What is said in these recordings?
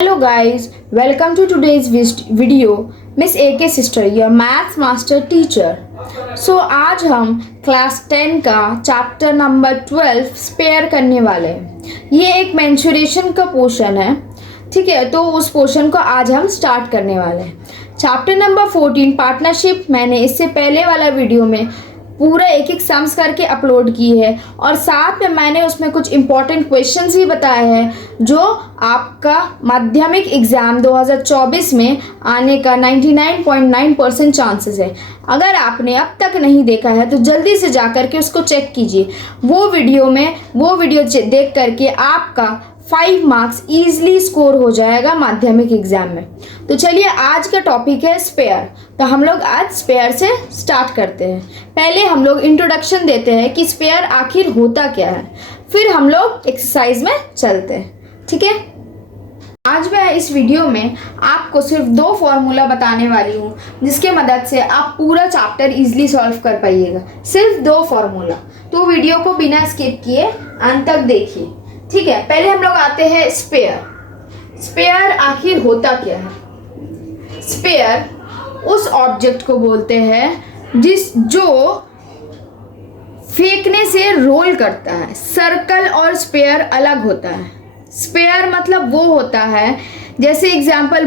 Hello guys, welcome to today's video. Miss AK sister, your maths master teacher. So आज हम class 10 का chapter number 12 spare करने वाले हैं. ये एक मेंसुरेशन का पोर्शन है, ठीक है. तो उस पोर्शन को आज हम स्टार्ट करने वाले हैं. चैप्टर नंबर 14 पार्टनरशिप मैंने इससे पहले वाला वीडियो में पूरा एक एक सम्स करके अपलोड की है और साथ में मैंने उसमें कुछ इम्पॉर्टेंट क्वेश्चंस भी बताए हैं जो आपका माध्यमिक एग्ज़ाम 2024 में आने का 99.9% चांसेस है. अगर आपने अब तक नहीं देखा है तो जल्दी से जा कर के उसको चेक कीजिए. वो वीडियो देख करके आपका 5 मार्क्स ईजिली स्कोर हो जाएगा माध्यमिक एग्जाम में. तो चलिए आज का टॉपिक है स्पेयर. तो हम लोग आज स्पेयर से स्टार्ट करते हैं. पहले हम लोग इंट्रोडक्शन देते हैं कि स्पेयर आखिर होता क्या है, फिर हम लोग एक्सरसाइज में चलते हैं, ठीक है. आज मैं इस वीडियो में आपको सिर्फ 2 फॉर्मूला बताने वाली हूँ जिसके मदद से आप पूरा चैप्टर इजीली सॉल्व कर पाइएगा. सिर्फ 2 फॉर्मूला. तो वीडियो को बिना स्किप किए अंत तक देखिए, ठीक है. पहले हम लोग आते हैं स्पेयर. स्पेयर आखिर होता क्या है? स्पेयर उस ऑब्जेक्ट को बोलते हैं जो फेंकने से रोल करता है. सर्कल और स्पेयर अलग होता है. स्पेयर मतलब वो होता है जैसे एग्जाम्पल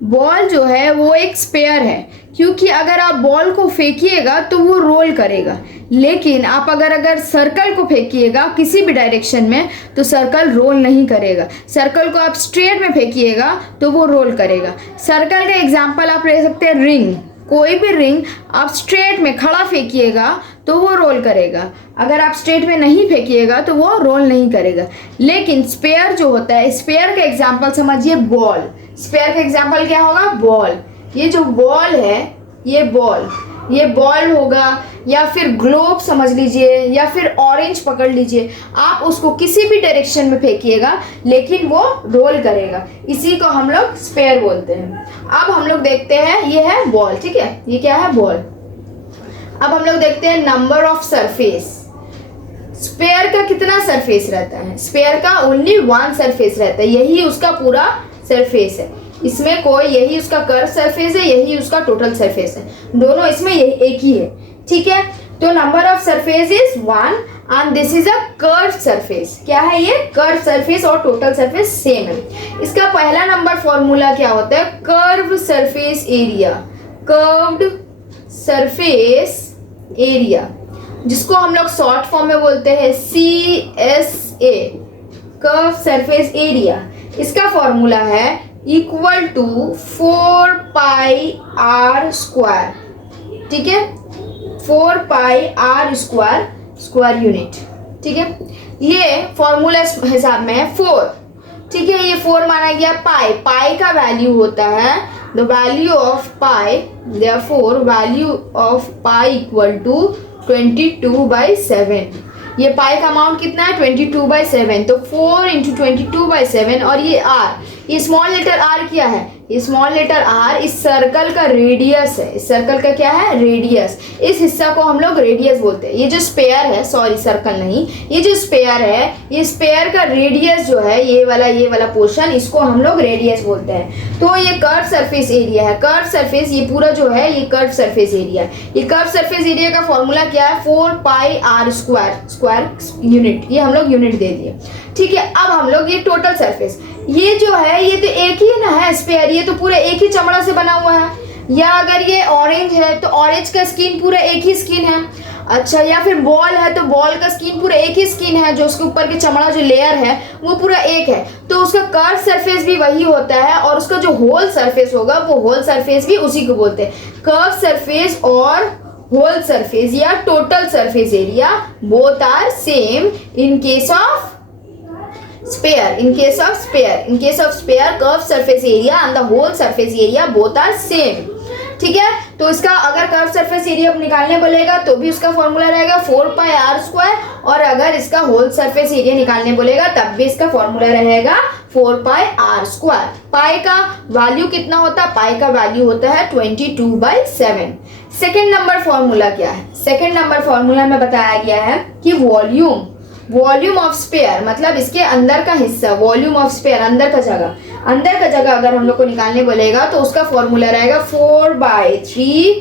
बॉल जो है वो एक स्पेयर है, क्योंकि अगर आप बॉल को फेंकिएगा तो वो रोल करेगा. लेकिन आप अगर सर्कल को फेंकिएगा किसी भी डायरेक्शन में तो सर्कल रोल नहीं करेगा. सर्कल को आप स्ट्रेट में फेंकिएगा तो वो रोल करेगा. सर्कल का एग्जांपल आप ले सकते हैं रिंग. कोई भी रिंग आप स्ट्रेट में खड़ा फेंकिएगा तो वो रोल करेगा. अगर आप स्ट्रेट में नहीं फेंकिएगा तो वो रोल नहीं करेगा. लेकिन स्पेयर जो होता है, स्पेयर का एग्जांपल समझिए बॉल. स्पेयर का एग्जांपल क्या होगा? बॉल. ये जो बॉल है ये बॉल होगा, या फिर ग्लोब समझ लीजिए, या फिर ऑरेंज पकड़ लीजिए. आप उसको किसी भी डायरेक्शन में फेंकिएगा लेकिन वो रोल करेगा. इसी को हम लोग स्पेयर बोलते हैं. अब हम लोग देखते हैं, ये है बॉल, ठीक है. ये क्या है? बॉल. अब हम लोग देखते हैं नंबर ऑफ सरफेस. स्पेयर का कितना सरफेस रहता है? स्पेयर का ओनली 1 सरफेस रहता है. यही उसका पूरा सरफेस है. इसमें कोई, यही उसका कर्व सरफेस है, यही उसका टोटल सरफेस है. दोनों इसमें यही एक ही है, ठीक है. तो number of surface is 1 and this is a curve surface. क्या है ये? कर्व सरफेस और टोटल सरफेस सेम है. इसका पहला नंबर फॉर्मूला क्या होता है? Curve surface area. Curved surface area, जिसको हम लोग शॉर्ट फॉर्म में बोलते हैं CSA, कर्व सरफेस एरिया. इसका फॉर्मूला है equal to 4 pi r square, ठीक है. 4 पाई r स्क्वायर यूनिट, ठीक है. ये फॉर्मूला हिसाब में है 4, ठीक है. ये 4 माना गया पाई का वैल्यू होता है the value of pi. Therefore value of pi equal to 22/7. ये पाई का अमाउंट कितना है? 22/7. तो 4 इंटू 22/7. और ये r, ये स्मॉल लेटर r क्या है? ये स्मॉल लेटर r इस सर्कल का रेडियस है. इस सर्कल का क्या है? रेडियस. इस हिस्सा को हम लोग रेडियस बोलते हैं. ये जो स्पेयर है, सॉरी सर्कल नहीं, ये जो स्पेयर है, ये स्पेयर का रेडियस जो है, ये वाला पोर्शन, इसको हम लोग रेडियस बोलते हैं. तो ये कर्व सरफेस एरिया है. कर्व सरफेस, ये पूरा जो है ये कर्व सरफेस एरिया है. ये कर्व सरफेस एरिया का फॉर्मूला क्या है? 4 पाई r स्क्वायर यूनिट. ये हम लोग यूनिट दे दिए, ठीक है. अब हम लोग ये टोटल सरफेस, ये जो है ये तो एक ही ना है स्पेयर. ये तो पूरा एक ही चमड़ा से बना हुआ है. या अगर ये ऑरेंज है तो ऑरेंज का स्किन पूरा एक ही स्किन है. अच्छा, या फिर बॉल है तो बॉल का स्किन पूरा एक ही स्किन है, जो उसके ऊपर के चमड़ा जो लेयर है वो पूरा एक है. तो उसका कर्व सरफेस भी वही होता है और उसका जो होल सरफेस होगा वो होल सरफेस भी उसी को बोलते हैं. कर्व सरफेस और होल सरफेस या total surface area both are same in case of sphere. In case of sphere, curved surface area and the whole surface area both are same, ठीक है. तो इसका अगर कर्व सरफेस एरिया निकालने बोलेगा तो भी उसका फॉर्मूला रहेगा 4 पाई r स्क्वायर, और अगर इसका होल सरफेस एरिया निकालने बोलेगा तब भी इसका फॉर्मूला रहेगा 4 पाई r स्क्वायर. पाई का वैल्यू कितना होता है? पाई का वैल्यू होता है 22/7. सेकेंड नंबर फॉर्मूला क्या है? सेकेंड नंबर फॉर्मूला में बताया गया है कि वॉल्यूम ऑफ स्पेयर, मतलब इसके अंदर का हिस्सा, वॉल्यूम ऑफ स्पेयर अंदर का जगह, अंदर का जगह अगर हम लोग को निकालने बोलेगा तो उसका फॉर्मूला रहेगा 4/3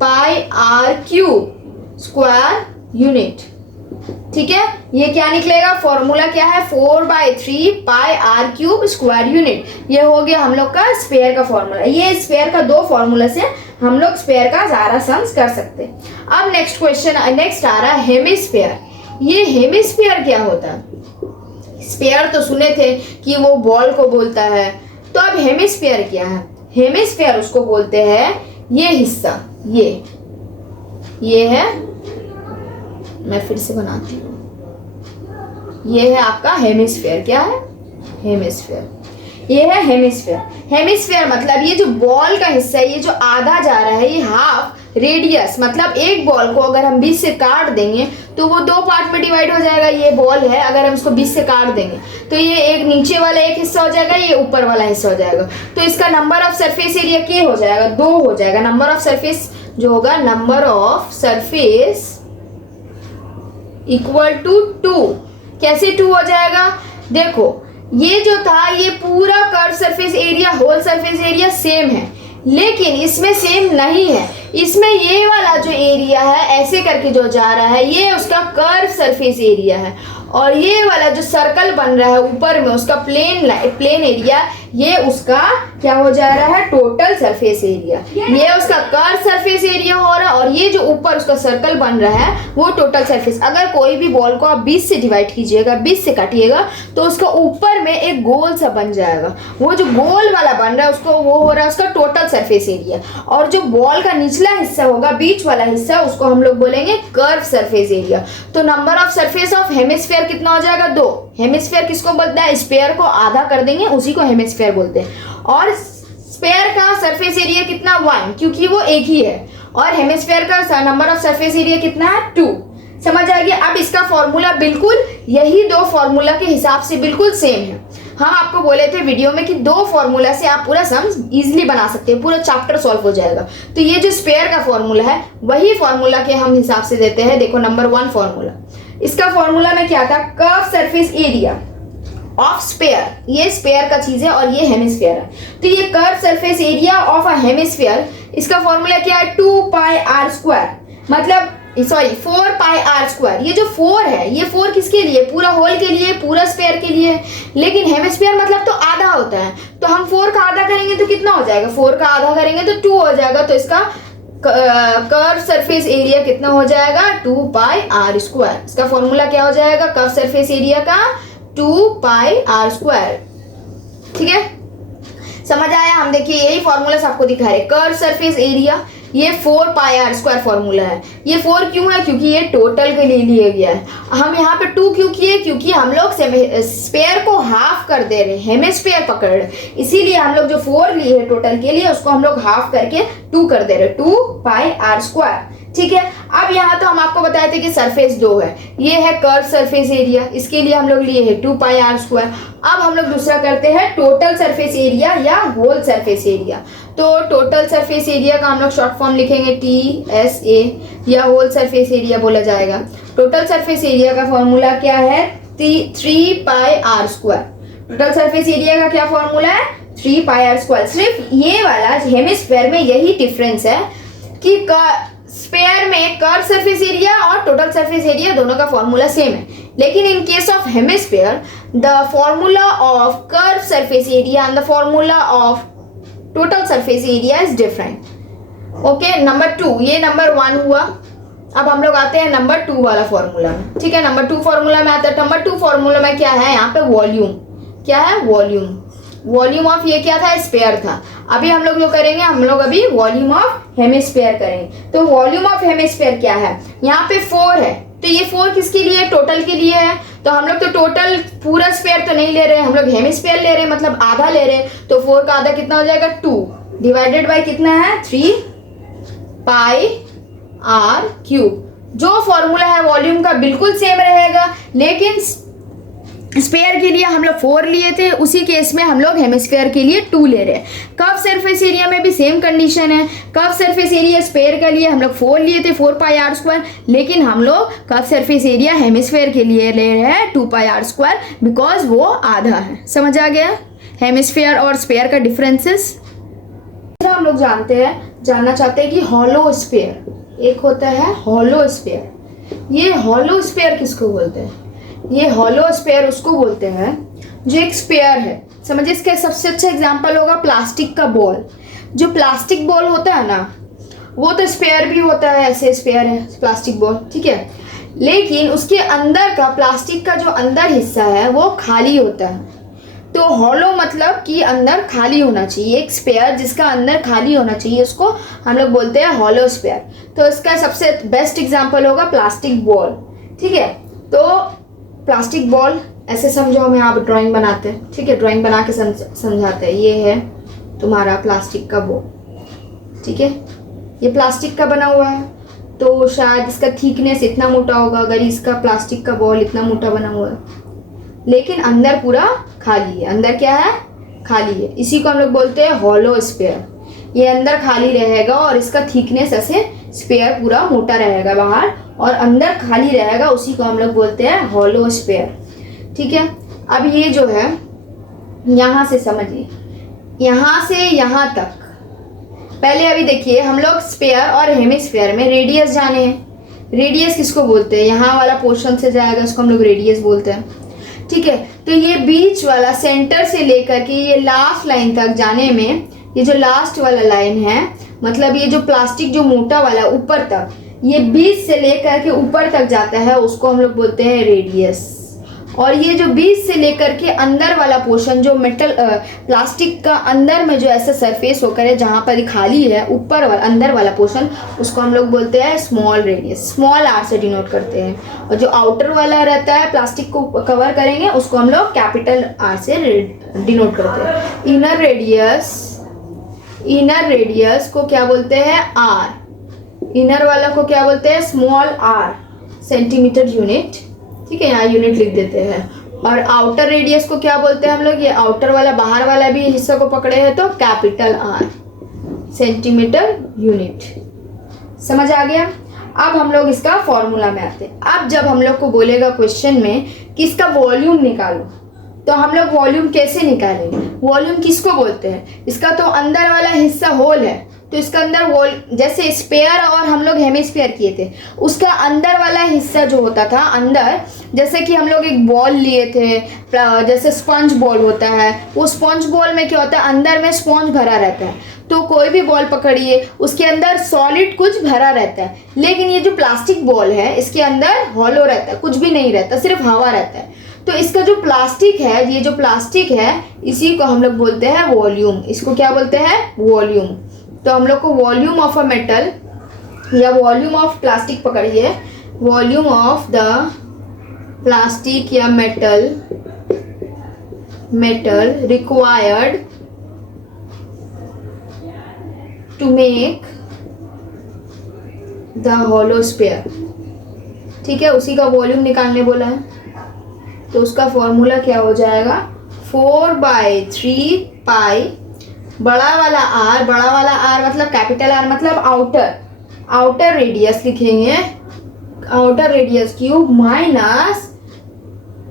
पाई आर क्यूब स्क्वायर यूनिट। ठीक है, ये क्या निकलेगा, फॉर्मूला क्या है, 4/3 पाई आर क्यूब स्क्वायर यूनिट। ये हो गया हम लोग का स्पेयर का फॉर्मूला। ये स्पेयर का दो फॉर्मूला से हम लोग स्पेयर का सारा सम्स कर सकते हैं। अब नेक्स्ट क्वेश्चन, नेक्स्ट आ रहा है हेमिस्फीयर। ये हेमिस्फीयर क्या होता है? स्पेयर तो सुने थे कि वो बॉल को बोलता है, तो अब हेमिस्फीयर क्या है? हेमिस्फीयर उसको बोलते हैं ये हिस्सा, ये है, मैं फिर से बनाती हूँ, ये है आपका हेमिस्फीयर। क्या है? हेमिस्फीयर। ये है हेमिस्फीयर। हेमिस्फीयर मतलब ये जो बॉल का हिस्सा है, ये जो आधा जा रहा है, ये हाफ रेडियस, मतलब एक बॉल को अगर हम 20 से काट देंगे तो वो दो पार्ट में डिवाइड हो जाएगा। ये बॉल है, अगर हम इसको 20 से काट देंगे तो ये एक नीचे वाला एक हिस्सा हो जाएगा, ये ऊपर वाला हिस्सा हो जाएगा। तो इसका नंबर ऑफ सरफेस एरिया क्या हो जाएगा? 2 हो जाएगा। नंबर ऑफ सरफेस जो होगा, number of surface equal to 2। कैसे 2 हो जाएगा? देखो, ये जो था ये पूरा curve surface area, whole surface area same है, लेकिन इसमें सेम नहीं है। इसमें ये वाला जो एरिया है ऐसे करके जो जा रहा है, ये उसका कर्व सरफेस एरिया है, और ये वाला जो सर्कल बन रहा है ऊपर में उसका प्लेन एरिया, ये उसका क्या हो जा रहा है? Total surface area. ये उसका कर्व सरफेस एरिया हो रहा है, और ये जो ऊपर उसका सर्कल बन रहा है वो टोटल सरफेस। अगर कोई भी बॉल को आप 20 से डिवाइड कीजिएगा, 20 से काटिएगा, तो उसका ऊपर में एक गोल सा बन जाएगा। वो जो गोल वाला बन रहा है उसको वो हो रहा है उसका टोटल सरफेस एरिया, और जो बॉल का निचला हिस्सा होगा, बीच वाला हिस्सा, उसको हम लोग बोलेंगे कर्व सरफेस एरिया। तो number of surface of hemisphere कितना हो जाएगा? 2। हेमिस्फीयर किसको बोलता है? स्पेयर को आधा कर देंगे उसी को हेमिस्फीयर बोलते हैं। और स्पेयर का सरफेस एरिया कितना? 1, क्योंकि वो एक ही है। और हेमिस्फीयर का नंबर ऑफ सरफेस एरिया कितना है? 2। समझ आ गया? अब इसका फॉर्मूला बिल्कुल यही दो फॉर्मूला के हिसाब से बिल्कुल सेम है। हम आपको बोले थे वीडियो में कि 2 फॉर्मूला से आप पूरा सम इजीली बना सकते हैं, पूरा चैप्टर सॉल्व हो जाएगा। तो ये जो स्पेयर का फॉर्मूला है वही फॉर्मूला के हम हिसाब से देते हैं। देखो, नंबर 1 फॉर्मूला, इसका फॉर्मूला में क्या था? Curve surface area of sphere. ये स्पेयर का चीज है और ये हेमिस्फीयर है। तो ये curve surface area of a hemisphere, इसका फॉर्मूला क्या है? 2 पाई आर स्क्वायर, मतलब 4 पाई आर स्क्वायर। ये जो 4 है, ये 4 किसके लिए? पूरा होल के लिए, पूरा स्पेयर के लिए। लेकिन हेमिस्फीयर मतलब तो आधा होता है, तो हम 4 का आधा करेंगे तो कितना हो जाएगा? 4 का आधा करेंगे तो 2 हो जाएगा। तो इसका कर्व सरफेस एरिया कितना हो जाएगा? 2 पाई आर स्क्वायर। इसका फॉर्मूला क्या हो जाएगा कर्व सरफेस एरिया का? 2 पाई आर स्क्वायर। ठीक है, समझ आया? हम देखिए यही फॉर्मूला आपको दिखा रहे, कर्व सरफेस एरिया, ये 4 पाई आर स्क्वायर फॉर्मूला है। ये 4 क्यों है? क्योंकि ये टोटल के लिए लिया गया है। हम यहाँ पे 2 क्यों किए? क्योंकि हम लोग स्पेयर को हाफ कर दे रहे हैं, हेमिस्फीयर पकड़ रहे, इसीलिए हम लोग जो 4 लिए हैं टोटल के लिए, उसको हम लोग हाफ करके 2 कर दे रहे, 2 पाई आर स्क्वायर। ठीक है, अब यहाँ तो हम आपको बताए थे कि सरफेस 2 है, ये है कर्व सरफेस एरिया, इसके लिए हम लोग लिए हैं 2 पाई आर स्क्वायर। अब हम लोग दूसरा करते हैं टोटल सरफेस एरिया या होल सरफेस एरिया। तो टोटल सरफेस एरिया का हम लोग शॉर्ट फॉर्म लिखेंगे TSA, या होल सरफेस एरिया बोला जाएगा। टोटल सरफेस एरिया का फॉर्मूला क्या है? 3 pi r square. Total surface area का क्या फॉर्मूला है? 3 पाई आर स्क्वायर। सिर्फ ये वाला हेमिस्फीयर में यही डिफरेंस है कि स्पेयर में कर्व सरफेस एरिया और टोटल सरफेस एरिया दोनों का फॉर्मूला सेम है, लेकिन इन case of hemisphere the formula of curve surface area and the formula of total surface area is different. Okay, number 2, ये नंबर 1 हुआ। अब हम लोग आते हैं नंबर 2 वाला फॉर्मूला में। ठीक है, नंबर 2 फॉर्मूला में आता है। नंबर 2 फॉर्मूला में क्या है? यहाँ पे वॉल्यूम। क्या है? वॉल्यूम। वॉल्यूम ऑफ ये क्या था? स्पेयर था। अभी हम लोग जो करेंगे, हम लोग अभी वॉल्यूम ऑफ हेमिस्फीयर करेंगे। तो वॉल्यूम ऑफ हेमिस्फीयर क्या है? यहाँ पे 4 है, तो ये 4 किसके लिए? टोटल के लिए है। तो हम लोग तो टोटल पूरा स्पेयर तो नहीं ले रहे हैं, हम लोग हेमिस्फीयर ले रहे हैं, मतलब आधा ले रहे हैं। तो 4 का आधा कितना हो जाएगा? 2 डिवाइडेड बाय कितना है? 3 पाई आर क्यूब। जो फॉर्मूला है वॉल्यूम का बिल्कुल सेम रहेगा, लेकिन स्पेयर के लिए हम लोग 4 लिए थे, उसी केस में हम लोग हेमिस्फीयर के लिए 2 ले रहे हैं। कर्व सरफेस एरिया में भी सेम कंडीशन है। कर्व सरफेस एरिया स्पेयर के लिए हम लोग 4 लिए थे, 4 पाई आर स्क्वायर, लेकिन हम लोग कर्व सरफेस एरिया हेमिस्फीयर के लिए ले रहे हैं 2 पाई आर स्क्वायर, बिकॉज वो आधा है। समझ आ गया? हेमिस्फीयर और स्फीयर का डिफरेंसेस। हम लोग जानना चाहते हैं कि हॉलो स्फीयर, एक होता है हॉलो स्फीयर। ये हॉलो स्फीयर किसको बोलते हैं? ये हॉलो स्फीयर उसको बोलते हैं जो एक स्फीयर है। समझिए, इसका सबसे अच्छा एग्जांपल होगा प्लास्टिक का बॉल। जो प्लास्टिक बॉल होता है ना, वो तो स्फीयर भी होता है, ऐसे स्फीयर है प्लास्टिक बॉल, ठीक है, लेकिन उसके अंदर का प्लास्टिक का जो अंदर हिस्सा है वो खाली होता है। तो हॉलो मतलब कि अंदर खाली होना चाहिए। एक स्फीयर जिसका अंदर खाली होना चाहिए उसको हम लोग बोलते हैं हॉलो स्फीयर। तो इसका सबसे बेस्ट एग्जांपल होगा प्लास्टिक बॉल, ठीक है। तो प्लास्टिक बॉल ऐसे समझो, हमें आप ड्राइंग बनाते हैं, ठीक है, ड्राइंग बना के समझाते हैं। ये है तुम्हारा प्लास्टिक का बॉल, ठीक है, ये प्लास्टिक का बना हुआ है, तो शायद इसका थिकनेस इतना मोटा होगा अगर इसका प्लास्टिक का बॉल इतना मोटा बना हुआ है, लेकिन अंदर पूरा खाली है। अंदर क्या है? खाली है। इसी को हम लोग बोलते हैं हॉलो स्फीयर। ये अंदर खाली रहेगा और इसका थिकनेस ऐसे स्फीयर पूरा मोटा रहेगा बाहर और अंदर खाली रहेगा, उसी को हम लोग बोलते हैं हॉलो स्फीयर, ठीक है। अब ये जो है, यहाँ से समझिए, यहाँ से यहाँ तक, पहले अभी देखिए, हम लोग स्फीयर और हेमिस्फीयर में रेडियस जाने हैं। रेडियस किसको बोलते हैं? यहाँ वाला पोर्शन से जाएगा, इसको हम लोग रेडियस बोलते हैं, ठीक है। तो ये बीच वाला सेंटर से लेकर के ये लास्ट लाइन तक जाने में, ये जो लास्ट वाला लाइन है, मतलब ये जो प्लास्टिक जो मोटा वाला ऊपर तक, ये बीच से लेकर के ऊपर तक जाता है, उसको हम लोग बोलते हैं रेडियस। और ये जो बीच से लेकर के अंदर वाला पोर्शन, जो मेटल प्लास्टिक का अंदर में जो ऐसा सरफेस होकर है जहाँ पर खाली है, ऊपर वाला अंदर वाला पोर्शन, उसको हम लोग बोलते हैं स्मॉल रेडियस, स्मॉल आर से डिनोट करते हैं। और जो आउटर वाला रहता है, प्लास्टिक को कवर करेंगे, उसको हम लोग कैपिटल आर से डिनोट करते हैं। इनर रेडियस को क्या बोलते हैं? आर। इनर वाला को क्या बोलते हैं? स्मॉल आर, सेंटीमीटर यूनिट, ठीक है, यहाँ यूनिट लिख देते हैं। और आउटर रेडियस को क्या बोलते हैं हम लोग? ये आउटर वाला, बाहर वाला भी हिस्सा को पकड़े हैं तो कैपिटल आर, सेंटीमीटर यूनिट। समझ आ गया? अब हम लोग इसका फॉर्मूला में आते हैं। अब जब हम लोग को बोलेगा क्वेश्चन में कि इसका वॉल्यूम निकालो, तो हम लोग वॉल्यूम कैसे निकालेंगे? वॉल्यूम किसको बोलते हैं? इसका तो अंदर वाला हिस्सा होल है, तो इसका अंदर जैसे स्फीयर और हम लोग हेमिस्फीयर किए थे, उसका अंदर वाला हिस्सा जो होता था अंदर, जैसे कि हम लोग एक बॉल लिए थे, जैसे स्पंज बॉल होता है, वो स्पंज बॉल में क्या होता है? अंदर में स्पंज भरा रहता है। तो कोई भी बॉल पकड़िए, उसके अंदर सॉलिड कुछ भरा रहता है, लेकिन ये जो प्लास्टिक बॉल है इसके अंदर हॉलो रहता है, कुछ भी नहीं रहता, सिर्फ हवा रहता है। तो इसका जो प्लास्टिक है, ये जो प्लास्टिक है, इसी को हम लोग बोलते हैं वॉल्यूम। इसको क्या बोलते हैं? वॉल्यूम। तो हम लोग को वॉल्यूम ऑफ अ मेटल या वॉल्यूम ऑफ प्लास्टिक पकड़िए, वॉल्यूम ऑफ द प्लास्टिक या metal required to make the hollow sphere, ठीक है, उसी का वॉल्यूम निकालने बोला है। तो उसका फॉर्मूला क्या हो जाएगा? 4/3 पाई, बड़ा वाला आर मतलब कैपिटल आर मतलब आउटर रेडियस लिखेंगे, outer radius cube minus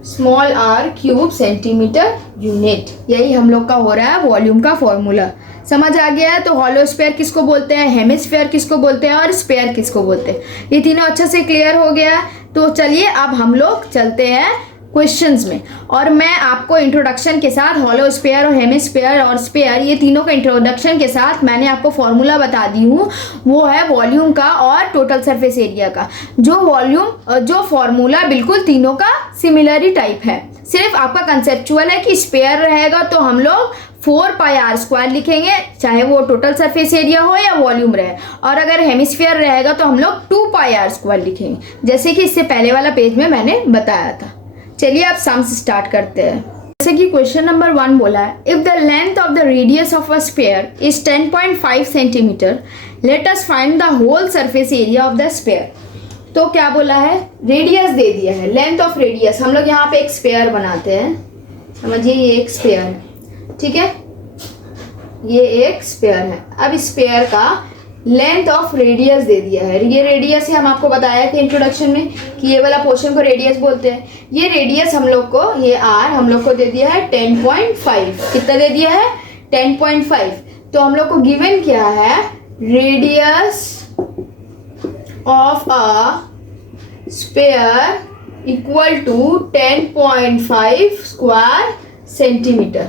small r cube centimetre unit. यही हम लोग का हो रहा है वॉल्यूम का फॉर्मूला। समझ आ गया है? तो हॉलो स्फीयर किसको बोलते हैं, हेमिस्फीयर किसको बोलते हैं और स्फीयर किसको बोलते हैं, ये तीनों अच्छे से क्लियर हो गया है। तो चलिए अब हम लोग चलते हैं क्वेश्चंस में, और मैं आपको इंट्रोडक्शन के साथ हॉलो स्फीयर और हेमिस्फीयर और स्फीयर, ये तीनों का इंट्रोडक्शन के साथ मैंने आपको फॉर्मूला बता दी हूँ, वो है वॉल्यूम का और टोटल सरफेस एरिया का। जो फॉर्मूला बिल्कुल तीनों का सिमिलर ही टाइप है, सिर्फ आपका कंसेप्चुअल है कि स्फीयर रहेगा तो हम लोग 4πr² लिखेंगे, चाहे वो टोटल सरफेस एरिया हो या वॉल्यूम रहे, और अगर हेमिस्फीयर रहेगा तो हम लोग 2πr² लिखेंगे, जैसे कि इससे पहले वाला पेज में मैंने बताया था। चलिए अब सम्स स्टार्ट करते हैं। जैसे कि क्वेश्चन नंबर 1 बोला है, if the length of the radius of a sphere is 10.5 centimetre, let us find the whole surface area of the sphere. तो क्या बोला है? रेडियस दे दिया है, लेंथ ऑफ रेडियस। हम लोग यहाँ पे एक स्फीयर बनाते हैं, समझिए ये एक स्फीयर है, ठीक है, ये एक स्फीयर है। अब इस स्फीयर का लेंथ ऑफ रेडियस दे दिया है। ये रेडियस है, हम आपको बताया कि इंट्रोडक्शन में कि ये वाला पोर्शन को रेडियस बोलते हैं। ये रेडियस हम लोग को, ये आर हम लोग को दे दिया है 10.5। कितना दे दिया है? 10.5। तो हम लोग को गिवन क्या है? Radius of a sphere equal to 10.5 square centimetre.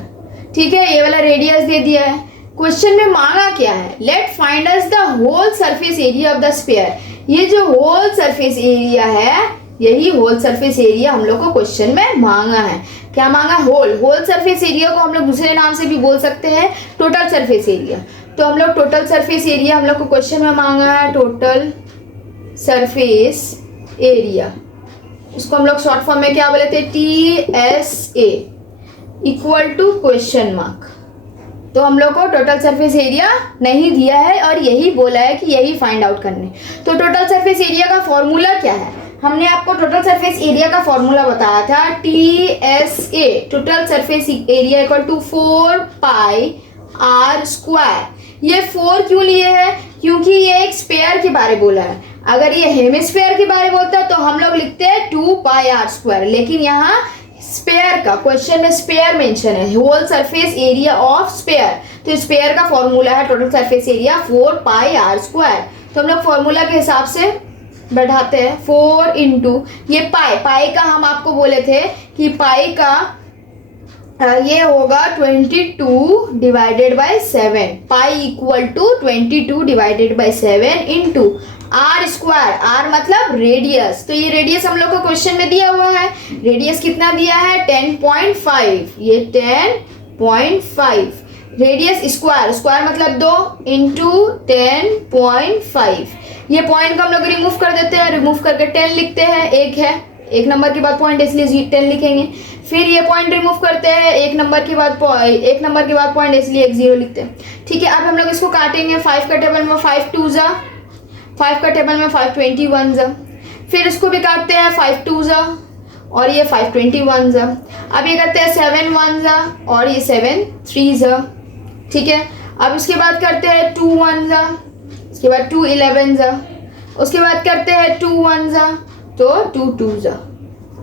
ठीक है, ये वाला रेडियस दे दिया है। क्वेश्चन में मांगा क्या है? Let find us the whole surface area of the sphere. ये जो होल सरफेस एरिया है, यही होल सरफेस एरिया हम लोग को क्वेश्चन में मांगा है। क्या मांगा? होल सरफेस एरिया को हम लोग दूसरे नाम से भी बोल सकते हैं टोटल सरफेस एरिया। तो हम लोग टोटल सरफेस एरिया हम लोग को क्वेश्चन में मांगा है, टोटल सरफेस एरिया। उसको हम लोग शॉर्ट फॉर्म में क्या बोले थे? TSA equal to question mark. तो हम लोग को टोटल सरफेस एरिया नहीं दिया है और यही बोला है कि यही फाइंड आउट करने। तो टोटल सरफेस एरिया का फॉर्मूला क्या है? हमने आपको टोटल सरफेस एरिया का फॉर्मूला बताया था, TSA total surface area equal to 4 pi r square. ये 4 क्यों लिए है? क्योंकि ये एक स्फीयर के बारे बोला है। अगर ये हेमिस्फीयर के बारे बोलता है तो हम लोग लिखते हैं 2 पाई आर स्क्वायर, लेकिन यहाँ स्फीयर का क्वेश्चन में स्फीयर मेंशन है, whole surface area of sphere. तो स्फीयर का फॉर्मूला है total surface area 4 pi r square. तो हम लोग फॉर्मूला के हिसाब से बढ़ाते हैं 4 इंटू ये पाई का हम आपको बोले थे कि पाई का ये होगा 22 divided by 7। Pi equal to 22 divided by 7 into r square. R मतलब रेडियस। तो ये रेडियस हम लोग को क्वेश्चन में दिया हुआ है। रेडियस कितना दिया है? 10.5। ये 10.5 रेडियस स्क्वायर मतलब 2 इंटू 10.5। ये पॉइंट को हम लोग रिमूव कर देते हैं, रिमूव करके 10 लिखते हैं। एक है, एक नंबर के बाद पॉइंट, इसलिए 10 लिखेंगे। फिर ये पॉइंट रिमूव करते हैं, एक नंबर के बाद पॉइंट, इसलिए एक 0 लिखते हैं। ठीक है, अब हम लोग इसको काटेंगे। 5 का टेबल में 5 2 जा, 5 का टेबल में 5 21 जा। फिर इसको भी काटते हैं 5 2 जा और ये 5 21 जा। अब ये करते हैं 7 1 जा और ये 7 3 जा। ठीक है, अब इसके बाद करते हैं 2 1 जा, उसके बाद 2 11 जा, उसके बाद करते हैं 2 1 जा तो 2 2 जा।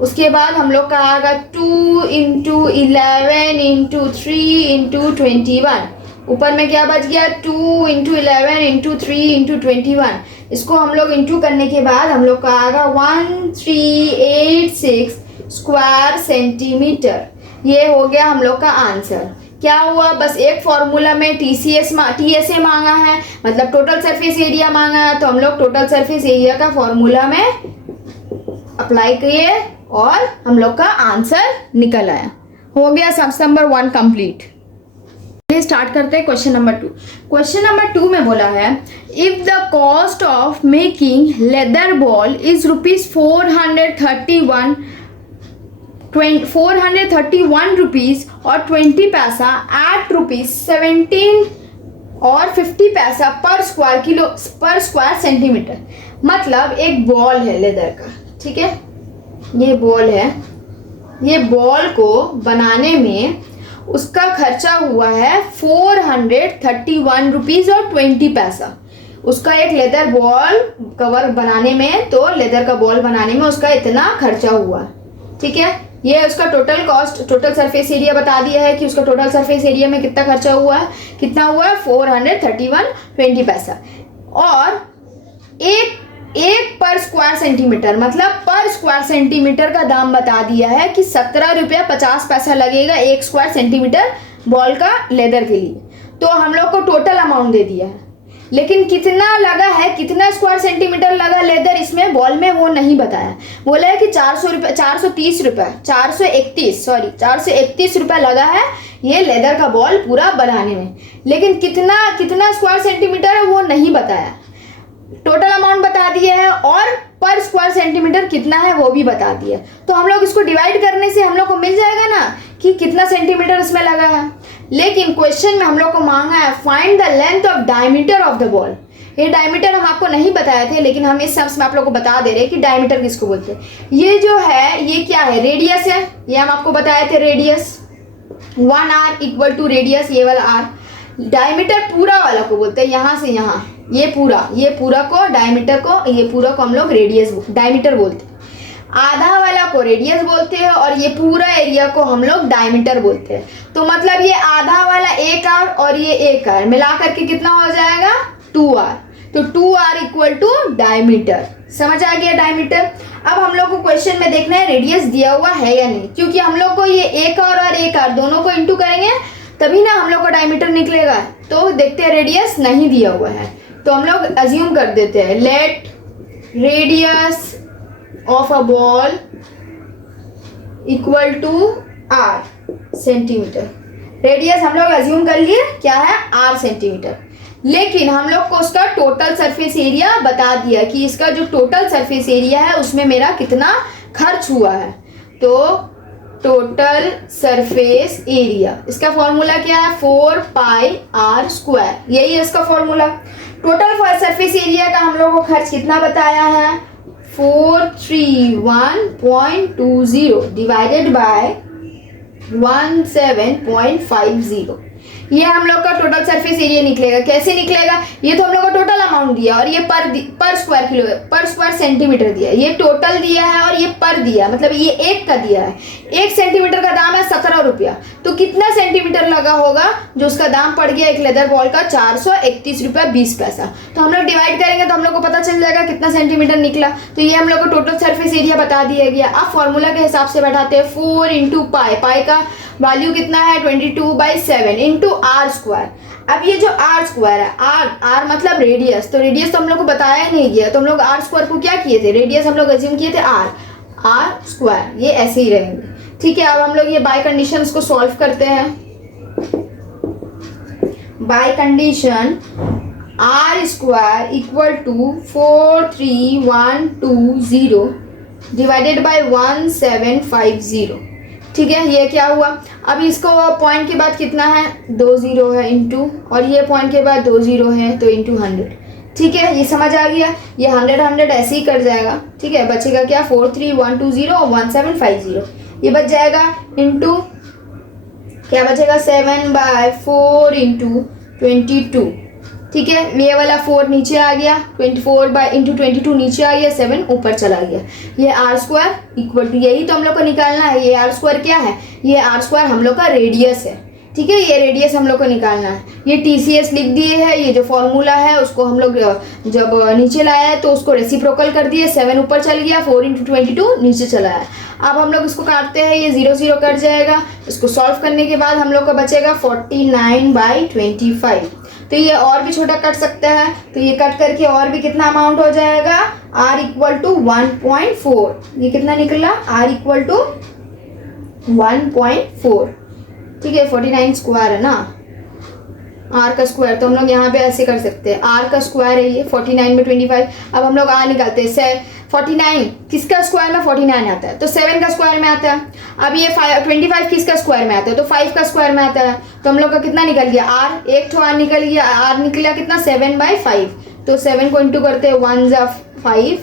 उसके बाद हम लोग का आएगा 2 इंटू 11 इंटू 3 इंटू 21। ऊपर में क्या बच गया? 2 इंटू 11 इंटू 3 इंटू 21। इसको हम लोग इंटू करने के बाद हम लोग का आएगा 1386 स्क्वायर सेंटीमीटर। ये हो गया हम लोग का आंसर। क्या हुआ? बस एक फॉर्मूला में TSA मांगा है, मतलब टोटल सरफेस एरिया मांगा है। तो हम लोग टोटल सरफेस एरिया का फॉर्मूला में अप्लाई किए और हम लोग का आंसर निकल आया। हो गया सम नंबर 1 कंप्लीट। स्टार्ट करते हैं क्वेश्चन नंबर 2। क्वेश्चन नंबर 2 में बोला है, if the cost of making leather ball is ₹431 rupees और 20 पैसा एट ₹17 और 50 पैसा पर स्क्वायर सेंटीमीटर। मतलब एक बॉल है लेदर का, ठीक है, ये बॉल है। ये बॉल को बनाने में उसका खर्चा हुआ है 431 रुपीज और 20 पैसा। उसका एक लेदर बॉल कवर बनाने में, तो लेदर का बॉल बनाने में उसका इतना खर्चा हुआ। ठीक है, ये उसका total cost, total surface area बता दिया है कि उसका टोटल सरफेस एरिया में कितना खर्चा हुआ है, कितना हुआ है 431 20 पैसा। और एक पर स्क्वायर सेंटीमीटर, मतलब पर स्क्वायर सेंटीमीटर का दाम बता दिया है कि 17 रुपया 50 पैसा लगेगा एक स्क्वायर सेंटीमीटर बॉल का लेदर के लिए। तो हम लोग को टोटल अमाउंट दे दिया है, लेकिन कितना लगा है, कितना स्क्वायर सेंटीमीटर लगा लेदर इसमें बॉल में, वो नहीं बताया। बोला है कि 431 रुपया लगा है ये लेदर का बॉल पूरा बनाने में, लेकिन कितना स्क्वायर सेंटीमीटर है वो नहीं बताया। टोटल अमाउंट बता दिया है और पर स्क्वायर सेंटीमीटर कितना है वो भी बता दिया। तो हम लोग इसको डिवाइड करने से हम लोग को मिल जाएगा ना कि कितना सेंटीमीटर इसमें लगा है। लेकिन क्वेश्चन में हम लोग को मांगा है find the length of diameter of the ball. ये डायमीटर हम आपको नहीं बताए थे, लेकिन हम इस सम्स में आप लोग को बता दे रहे हैं कि डायमीटर किसको बोलते हैं। ये जो है ये क्या है? रेडियस है। ये हम आपको बताए थे radius 1 r equal to radius ये वाला r। डायमीटर पूरा वाला को बोलते हैं, यहाँ से यहाँ ये पूरा को डायमीटर को, ये पूरा को हम लोग रेडियस डायमीटर बोलते हैं। आधा वाला को रेडियस बोलते हैं और ये पूरा एरिया को हम लोग डायमीटर बोलते हैं। तो मतलब ये आधा वाला 1 आर और ये 1 आर मिला करके कितना हो जाएगा 2 आर। तो 2 आर इक्वल टू डायमीटर। समझ आ गया डायमीटर। अब हम लोग को क्वेश्चन में देखना है रेडियस दिया हुआ है या नहीं, क्योंकि हम लोग को ये 1 आर और 1 आर दोनों को इंटू करेंगे तभी ना हम लोग को डायमीटर निकलेगा। तो देखते हैं रेडियस नहीं दिया हुआ है, तो हम लोग अज्यूम कर देते हैं let radius of a ball equal to r centimetre. Radius हम लोग अज्यूम कर लिए क्या है आर सेंटीमीटर, लेकिन हम लोग को उसका टोटल सरफेस एरिया बता दिया कि इसका जो टोटल सरफेस एरिया है उसमें मेरा कितना खर्च हुआ है। तो टोटल सरफेस एरिया, इसका फॉर्मूला क्या है 4 पाई आर स्क्वायर, यही है इसका फॉर्मूला। टोटल सरफेस एरिया का हम लोग को खर्च कितना बताया है 431.20 डिवाइडेड बाय 17.50। ये हम लोग का टोटल सरफेस एरिया निकलेगा। कैसे निकलेगा, ये तो हम लोग को टोटल अमाउंट दिया और ये पर स्क्वायर सेंटीमीटर दिया, ये टोटल दिया है और ये पर दिया, मतलब ये एक का दिया है। 1 सेंटीमीटर का दाम है 17 रुपया, तो कितना सेंटीमीटर लगा होगा जो उसका दाम पड़ गया एक लेदर बॉल का 431 रुपया 20 पैसा। तो हम लोग डिवाइड करेंगे तो हम लोग को पता चल जाएगा कितना सेंटीमीटर निकला। तो ये हम लोग को टोटल सरफेस एरिया बता दिया गया। अब फॉर्मूला के हिसाब से बैठाते हैं 4 इंटू पाई, पाई का वैल्यू कितना है 22/7 इंटू आर स्क्वायर। अब ये जो आर स्क्वायर है, आर मतलब रेडियस, तो रेडियस तो हम लोग को बताया ही नहीं गया, तो हम लोग आर स्क्वायर को क्या किए थे, रेडियस हम लोग अज्यूम किए थे आर स्क्वायर, ये ऐसे ही रहेंगे। ठीक है, अब हम लोग ये बाय कंडीशंस को सॉल्व करते हैं। By condition r square equal to 43120 divided by 1750। ठीक है, ये क्या हुआ, अब इसको पॉइंट के बाद कितना है 2 0 है इंटू, और ये पॉइंट के बाद 2 0 है तो इंटू 100। ठीक है, ये समझ आ गया। ये 100 ऐसे ही कट जाएगा। ठीक है, बचेगा क्या 43120 और 1750, ये बच जाएगा इंटू क्या बचेगा 7/4 इंटू 22। ठीक है, ये वाला 4 नीचे आ गया, 24/22 नीचे आ गया, 7 ऊपर चला गया। ये आर स्क्वायर इक्वल टू, यही तो हम लोग को निकालना है। ये आर स्क्वायर क्या है, ये आर स्क्वायर हम लोग का रेडियस है। ठीक है, ये रेडियस हम लोग को निकालना है। ये TCS लिख दिए है, ये जो फॉर्मूला है उसको हम लोग जब नीचे लाया है तो उसको रेसिप्रोकल कर दिए, 7 ऊपर चल गया, 4 इंटू 22 नीचे चला है। अब हम लोग इसको काटते हैं, ये 0 0 कट जाएगा। इसको सॉल्व करने के बाद हम लोग का बचेगा 49/25। तो ये और भी छोटा कट सकता है, तो ये कट करके और भी कितना अमाउंट हो जाएगा r इक्वल टू 1.4। ये कितना निकला r इक्वल टू 1.4। ठीक है, 49 स्क्वायर है ना, r का स्क्वायर, तो हम लोग यहाँ पे ऐसे कर सकते हैं, r का स्क्वायर है ये 49 में 25। अब हम लोग r निकालते हैं, 49 किसका स्क्वायर में 49 आता है तो 7 का स्क्वायर में आता है। अब ये 25 किसका स्क्वायर में आता है तो 5 का स्क्वायर में आता है। तो हम लोग का कितना निकल गया r, एक तो r निकल गया, r निकला कितना 7/5। तो 7 को इंटू करते हैं, 1 × 5,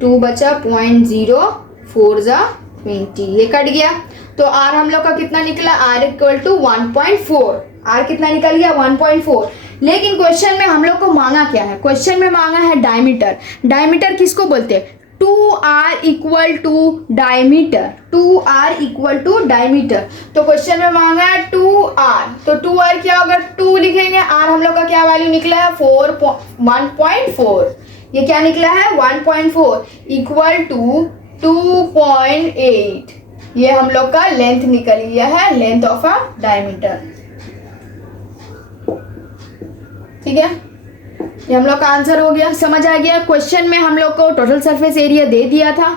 2 बचा 0.0, 4 × 20, ये कट गया। तो r हम लोग का कितना निकला, r इक्वल टू 1.4। r कितना निकल गया 1.4। लेकिन क्वेश्चन में हम लोग को मांगा क्या है, क्वेश्चन में मांगा है डायमीटर। डायमीटर किसको बोलते हैं, 2r equal to diameter, 2r equal to diameter. तो क्वेश्चन में मांगा है 2r, तो 2r क्या होगा, 2 लिखेंगे, r हम लोग का क्या वैल्यू निकला है 1.4। ये क्या निकला है 1.4 इक्वल टू 2.8। ये हम लोग का लेंथ निकल गया है, लेंथ ऑफ अ डायमीटर। ठीक है, ये हम लोग का आंसर हो गया। समझ आ गया। क्वेश्चन में हम लोग को टोटल सरफेस एरिया दे दिया था,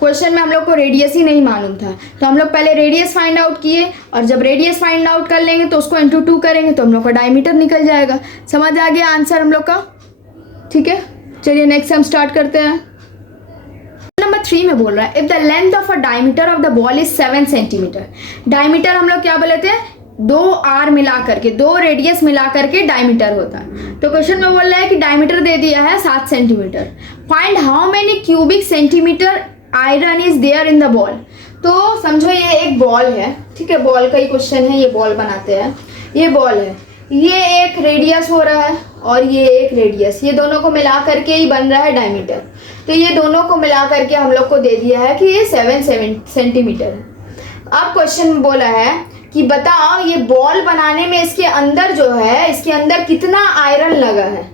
क्वेश्चन में हम लोग को रेडियस ही नहीं मालूम था, तो हम लोग पहले रेडियस फाइंड आउट किए, और जब रेडियस फाइंड आउट कर लेंगे तो उसको इंटू 2 करेंगे तो हम लोग का डायमीटर निकल जाएगा। समझ आ गया आंसर हम लोग का। ठीक है, चलिए नेक्स्ट हम स्टार्ट करते हैं। नंबर 3 में बोल रहा है, if the length of a diameter of the ball is 7 centimetre. Diameter हम लोग क्या बोले थे, 2r मिला करके, 2 रेडियस मिला करके डायमीटर होता है। तो क्वेश्चन में बोल रहा है कि डायमीटर दे दिया है 7 centimetre. Find how many cubic centimetre iron is there in the ball. तो समझो ये एक बॉल है, ठीक है, बॉल का ही क्वेश्चन है, ये बॉल बनाते हैं, ये बॉल है, ये एक रेडियस हो रहा है, और ये एक रेडियस, ये दोनों को मिला करके ही बन रहा है डायमीटर। तो ये दोनों को मिला करके हम लोग को दे दिया है कि ये 7 सेंटीमीटर है। अब क्वेश्चन में बोला है कि बताओ ये बॉल बनाने में इसके अंदर जो है, इसके अंदर कितना आयरन लगा है।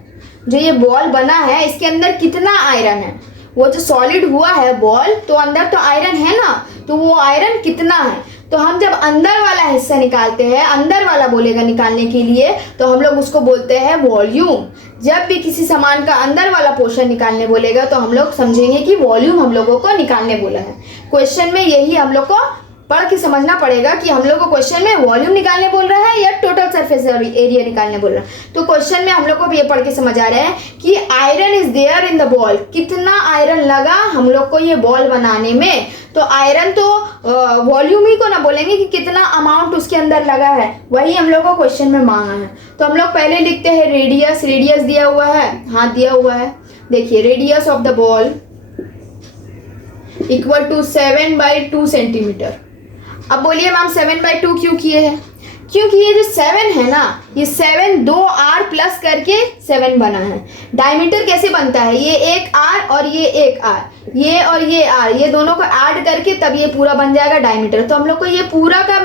जो ये बॉल बना है इसके अंदर कितना आयरन है। वो जो सॉलिड हुआ है बॉल, तो अंदर तो आयरन है ना, तो वो आयरन कितना है। तो हम जब अंदर वाला हिस्सा निकालते हैं, अंदर वाला बोलेगा निकालने के लिए, तो हम लोग उसको बोलते हैं वॉल्यूम। जब भी किसी सामान का अंदर वाला पोर्शन निकालने बोलेगा तो हम लोग समझेंगे कि वॉल्यूम हम लोगों को निकालने बोला है। क्वेश्चन में यही हम लोग को पढ़ के समझना पड़ेगा कि हम लोग को क्वेश्चन में वॉल्यूम निकालने बोल रहा है या टोटल सरफेस एरिया निकालने बोल रहा है। तो क्वेश्चन में हम लोग को ये पढ़ के समझ आ रहा है कि iron is there in the ball, कितना आयरन लगा हम लोग को ये बॉल बनाने में। तो आयरन तो वॉल्यूम ही को ना बोलेंगे कि कितना अमाउंट उसके अंदर लगा है, वही हम लोग को क्वेश्चन में मांगा है। तो हम लोग पहले लिखते हैं रेडियस। रेडियस दिया हुआ है, हाँ दिया हुआ है, देखिए radius of the ball equal to 7/2 centimetre. अब बोलिए मैम 7/2 क्यों किए हैं? क्योंकि ये जो 7 है ना, ये 7 2 R प्लस करके 7 बना है। डायमीटर कैसे बनता है, ये एक R और ये एक R, ये और ये R, ये दोनों को ऐड करके तब ये पूरा बन जाएगा डायमीटर। तो हम लोग को ये पूरा का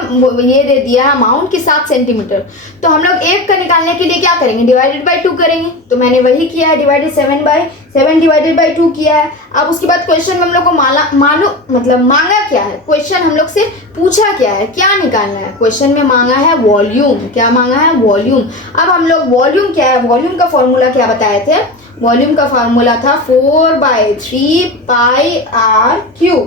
ये दे दिया है अमाउंट कि 7 सेंटीमीटर। तो हम लोग एक का निकालने के लिए क्या करेंगे, डिवाइडेड बाई 2 करेंगे। तो मैंने वही किया है, डिवाइडेड 7 डिवाइडेड बाई 2 किया है। अब उसके बाद क्वेश्चन में हम लोग को मांगा क्या है, क्वेश्चन हम लोग से पूछा क्या है, क्या निकालना है। क्वेश्चन में मांगा है वॉल्यूम। क्या मांगा है, वॉल्यूम। अब हम लोग वॉल्यूम क्या है, वॉल्यूम का फॉर्मूला क्या बताए थे, वॉल्यूम का फॉर्मूला था 4/3 पाई r क्यूब,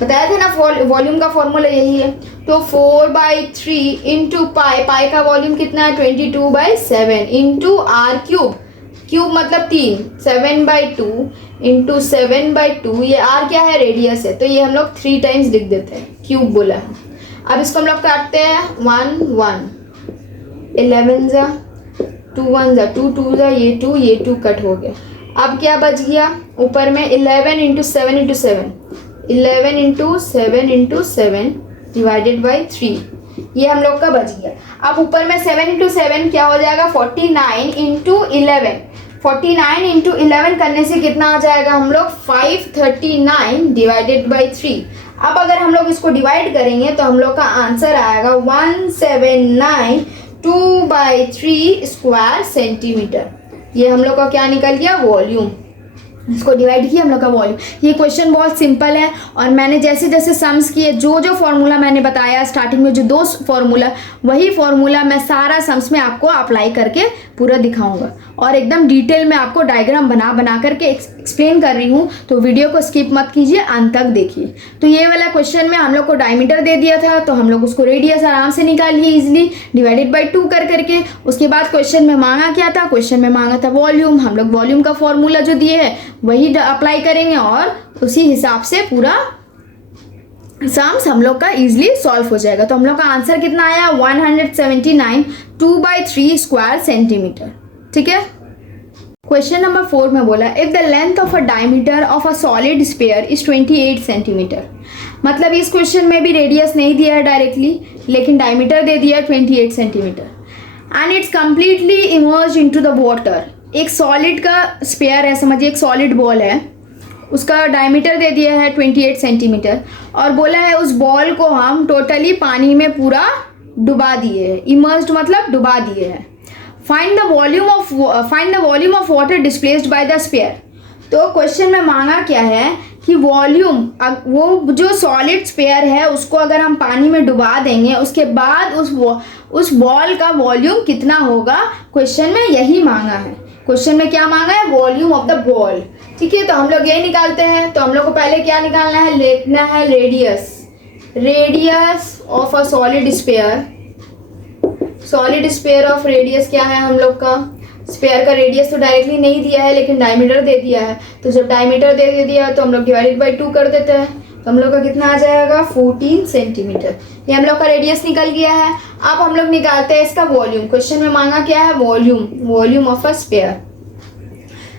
बताया थे ना। वॉल्यूम का फॉर्मूला यही है। तो 4/3 इंटू पाई, पाई का वॉल्यूम कितना है 22/7 इंटू r क्यूब, क्यूब मतलब 3, 7/2 इंटू 7/2, ये r क्या है, रेडियस है। तो ये हम लोग 3 टाइम्स लिख देते हैं, क्यूब बोला है। अब इसको हम लोग काटते हैं 1 1, 11 जा 2 1 जा 2 2 जा, ये 2 कट हो गया। अब क्या बच गया ऊपर में 11 into 7 into 7, 11 into 7 into 7 divided by 3, ये हम लोग का बच गया। अब ऊपर में 7 इंटू 7 क्या हो जाएगा 49 इंटू 11, 49 इंटू 11 करने से कितना आ जाएगा हम लोग 539 डिवाइडेड बाई 3। अब अगर हम लोग इसको डिवाइड करेंगे तो हम लोग का आंसर आएगा 179 2/3 स्क्वायर सेंटीमीटर। ये हम लोग का क्या निकल गया, वॉल्यूम। इसको डिवाइड किया हम लोग का वॉल्यूम। ये क्वेश्चन बहुत सिंपल है और मैंने जैसे जैसे सम्स किए, जो जो फॉर्मूला मैंने बताया स्टार्टिंग में, जो 2 फॉर्मूला, वही फॉर्मूला मैं सारा सम्स में आपको अप्लाई करके पूरा दिखाऊंगा और एकदम डिटेल में आपको डायग्राम बना करके एक्सप्लेन कर रही हूँ। तो वीडियो को स्किप मत कीजिए, अंत तक देखिए। तो ये वाला क्वेश्चन में हम लोग को डायमीटर दे दिया था, तो हम लोग उसको रेडियस आराम से निकाल लिए इजिली, डिवाइडेड बाई 2 करके। उसके बाद क्वेश्चन में मांगा क्या था, क्वेश्चन में मांगा था वॉल्यूम। हम लोग वॉल्यूम का फॉर्मूला जो दिए है वही अप्लाई करेंगे और उसी हिसाब से पूरा सम्स हम लोग का इजिली सॉल्व हो जाएगा। तो हम लोग का आंसर कितना आया 179 2/3 स्क्वायर सेंटीमीटर। ठीक है। क्वेश्चन नंबर 4 में बोला if the length of a diameter of a solid sphere is 28 centimetre. मतलब इस क्वेश्चन में भी रेडियस नहीं दिया है डायरेक्टली, लेकिन डायमीटर दे दिया है 28 centimetre and it's completely emerge into the water. एक सॉलिड का स्फीयर है, समझिए एक सॉलिड बॉल है, उसका डायमीटर दे दिया है 28 सेंटीमीटर और बोला है उस बॉल को हम टोटली पानी में पूरा डुबा दिए हैं। इमर्ज्ड मतलब डुबा दिए हैं। Find the volume of water displaced by the sphere. तो क्वेश्चन में मांगा क्या है कि वॉल्यूम, वो जो सॉलिड स्फीयर है उसको अगर हम पानी में डुबा देंगे उसके बाद उस बॉल का वॉल्यूम कितना होगा, क्वेश्चन में यही मांगा है। क्वेश्चन में क्या मांगा है, वॉल्यूम ऑफ द बॉल। ठीक है, तो हम लोग ये निकालते हैं। तो हम लोग को पहले क्या निकालना है, लिखना है radius of a solid sphere. Solid sphere of radius क्या है हम लोग का, स्फीयर का रेडियस तो डायरेक्टली नहीं दिया है लेकिन डायमीटर दे दिया है। तो जब डायमीटर दे दिया तो हम लोग डिवाइडेड बाई 2 कर देते हैं। तो हम लोग का कितना आ जाएगा 14 सेंटीमीटर। ये हम लोग का रेडियस निकल गया है। अब हम लोग निकालते हैं इसका वॉल्यूम। क्वेश्चन में मांगा क्या है, volume of a sphere.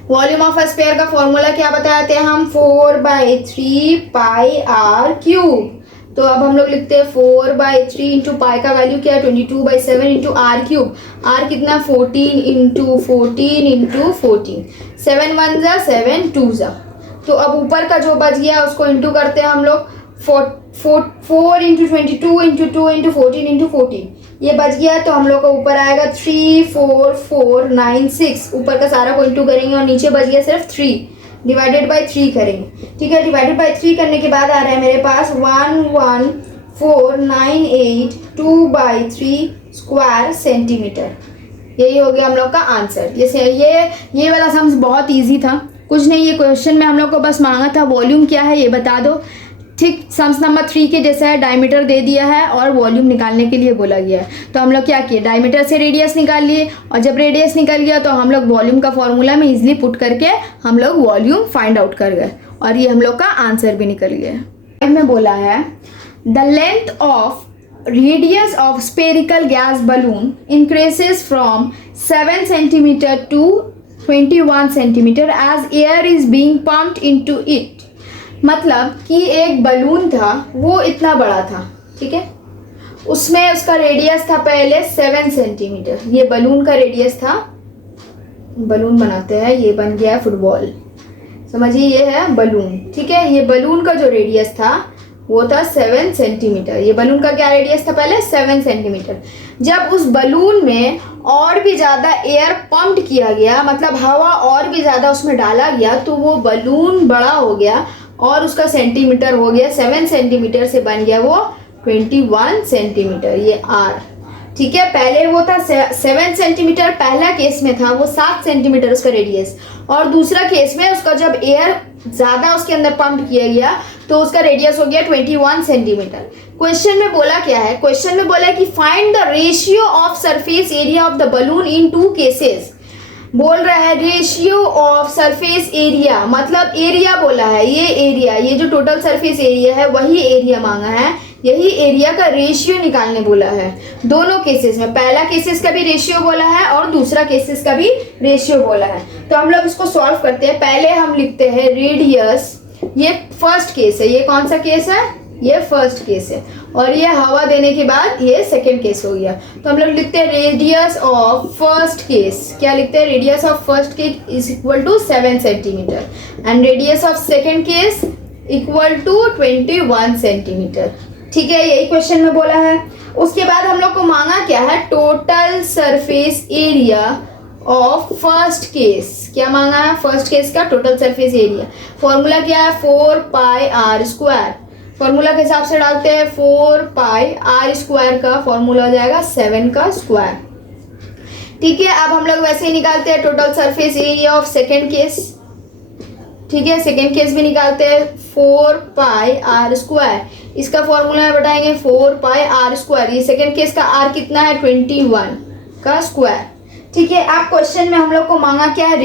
Volume of a sphere का फॉर्मूला क्या बताते हैं हम, 4/3 पाई r क्यूब। तो अब हम लोग लिखते हैं 4/3 इंटू पाई का वैल्यू क्या है 22/7 इंटू आर क्यूब। आर कितना 14 इंटू 14 इंटू 14, 7 1 जा 7 2 जा। तो अब ऊपर का जो बच गया उसको इंटू करते हैं हम लोग 4 इंटू 22 इंटू 2 इंटू 14 इंटू 14, ये बच गया। तो हम लोग का ऊपर आएगा 34496, ऊपर का सारा को इंटू करेंगे और नीचे बच गया सिर्फ 3 डिवाइडेड बाई 3 करेंगे। ठीक है, डिवाइडेड बाई 3 करने के बाद आ रहा है मेरे पास 11498 2/3 सेंटीमीटर। यही हो गया हम लोग का आंसर। ये वाला सम्स बहुत इजी था, कुछ नहीं, ये क्वेश्चन में हम लोग को बस मांगा था वॉल्यूम क्या है ये बता दो। ठीक, सम्स नंबर 3 के जैसा है, डायमीटर दे दिया है और वॉल्यूम निकालने के लिए बोला गया है। तो हम लोग क्या किए, डायमीटर से रेडियस निकाल लिए और जब रेडियस निकल गया तो हम लोग वॉल्यूम का फॉर्मूला में इजीली पुट करके हम लोग वॉल्यूम फाइंड आउट कर गए और ये हम लोग का आंसर भी निकल गया। में बोला है the length of radius of spherical gas balloon increases from 7 centimeter to 21 centimeter as air is being pumped into it। मतलब कि एक बलून था, वो इतना बड़ा था, ठीक है, उसमें उसका रेडियस था पहले 7 सेंटीमीटर। ये बलून का रेडियस था, बलून बनाते हैं, ये बन गया फुटबॉल, समझिए ये है बलून। ठीक है, ये बलून का जो रेडियस था वो था 7 सेंटीमीटर। ये बलून का क्या रेडियस था पहले 7 सेंटीमीटर। जब उस बलून में और भी ज़्यादा एयर पंप्ड किया गया, मतलब हवा और भी ज़्यादा उसमें डाला गया, तो वो बलून बड़ा हो गया और उसका सेंटीमीटर हो गया 7 सेंटीमीटर से बन गया वो 21 सेंटीमीटर, ये आर। ठीक है, पहले वो था 7 सेंटीमीटर, पहला केस में था वो 7 सेंटीमीटर उसका रेडियस, और दूसरा केस में उसका जब एयर ज़्यादा उसके अंदर पंप किया गया तो उसका रेडियस हो गया 21 सेंटीमीटर। क्वेश्चन में बोला क्या है, क्वेश्चन में बोला कि find the ratio of surface area of the balloon in 2 cases. बोल रहा है रेशियो ऑफ सरफेस एरिया, मतलब एरिया बोला है, ये एरिया, ये जो टोटल सरफेस एरिया है वही एरिया मांगा है, यही एरिया का रेशियो निकालने बोला है दोनों केसेस में। पहला केसेस का भी रेशियो बोला है और दूसरा केसेस का भी रेशियो बोला है। तो हम लोग इसको सॉल्व करते हैं। पहले हम लिखते हैं रेडियस, ये फर्स्ट केस है, ये कौन सा केस है, ये फर्स्ट केस है, और ये हवा देने के बाद ये सेकेंड केस हो गया। तो हम लोग लिखते हैं रेडियस ऑफ फर्स्ट केस, क्या लिखते हैं, radius of first case is equal to 7 centimetre and radius of second case equal to 21 centimetre. ठीक है, यही क्वेश्चन में बोला है। उसके बाद हम लोग को मांगा क्या है, total surface area of first case. क्या मांगा है, फर्स्ट केस का टोटल सरफेस एरिया। फॉर्मूला क्या है 4πr², फॉर्मूला के हिसाब से डालते हैं 4πr² का फॉर्मूला हो जाएगा 7 का स्क्वायर। ठीक है, अब हम लोग वैसे ही निकालते हैं total surface area of second case. ठीक है, सेकेंड केस भी निकालते हैं 4πr², इसका फॉर्मूला में बताएंगे 4πr²। ये सेकेंड केस का r कितना है 21 का स्क्वायर। ठीक है, आप क्वेश्चन में हम लोग को मांगा क्या है,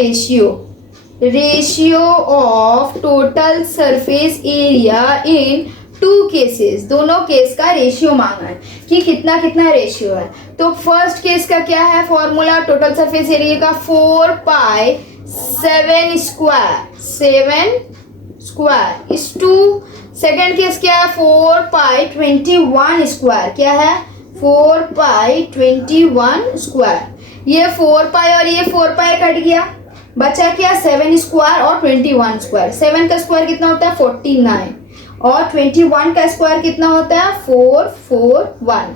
ratio of total surface area in 2 cases, दोनों केस का रेशियो मांगा है कि कितना कितना रेशियो है। तो फर्स्ट केस का क्या है फॉर्मूला टोटल सरफेस एरिया का 4π7² इस टू। सेकेंड केस क्या है 4π21², क्या है 4π21²। ये 4π और ये 4π कट गया, बचा क्या 7² और 21²। 7 का स्क्वायर कितना होता है 49 और 21 का स्क्वायर कितना होता है 441।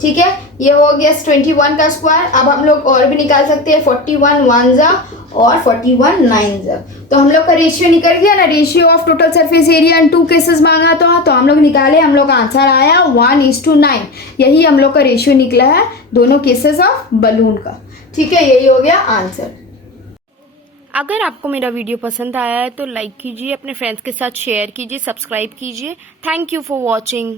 ठीक है, ये हो गया 21 का स्क्वायर। अब हम लोग और भी निकाल सकते हैं 41 1 और 41 9। तो हम लोग का रेशियो निकल गया ना, ratio of total surface area in 2 cases मांगा तो हम लोग निकाले, हम लोग का आंसर आया 1:9। यही हम लोग का रेशियो निकला है दोनों केसेस ऑफ बलून का। ठीक है, यही हो गया आंसर। अगर आपको मेरा वीडियो पसंद आया है तो लाइक कीजिए, अपने फ्रेंड्स के साथ शेयर कीजिए, सब्सक्राइब कीजिए। Thank you for watching.